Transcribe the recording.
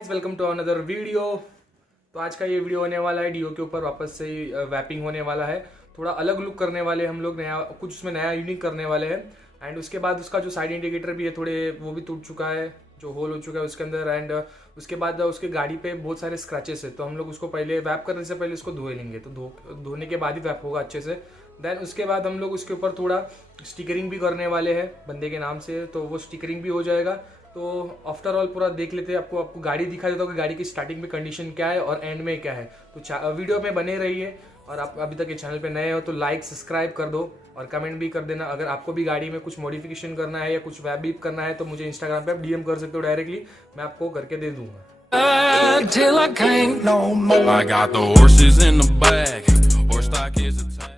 Welcome to another video. तो आज का ये वीडियो होने वाला है डीओ के ऊपर वापस से वैपिंग होने वाला है। थोड़ा अलग लुक करने वाले हम लोग, नया कुछ उसमें नया यूनिक करने वाले हैं। एंड उसके बाद उसका जो साइड इंडिकेटर भी है थोड़े वो भी टूट चुका है, जो होल हो चुका है उसके अंदर। एंड उसके बाद उसके गाड़ी पे बहुत सारे स्क्रैचेस है, तो हम लोग उसको पहले वैप करने से पहले उसको धोए लेंगे। तो धोने के बाद ही वैप होगा अच्छे से। देन उसके बाद हम लोग उसके ऊपर थोड़ा स्टिकरिंग भी करने वाले हैं बंदे के नाम से, तो वो स्टिकरिंग भी हो जाएगा। तो आफ्टर ऑल पूरा देख लेते हैं, आपको गाड़ी दिखा देता हूँ कि गाड़ी की स्टार्टिंग में कंडीशन क्या है और एंड में क्या है। तो वीडियो में बने रहिए। और आप अभी तक ये चैनल पे नए हो तो लाइक सब्सक्राइब कर दो और कमेंट भी कर देना। अगर आपको भी गाड़ी में कुछ मॉडिफिकेशन करना है या कुछ वैप बीप करना है तो मुझे इंस्टाग्राम पे आप डीएम कर सकते हो डायरेक्टली, मैं आपको करके दे दूंगा। Till I can't no more. I got the horses in the back. Horse stock is a tag.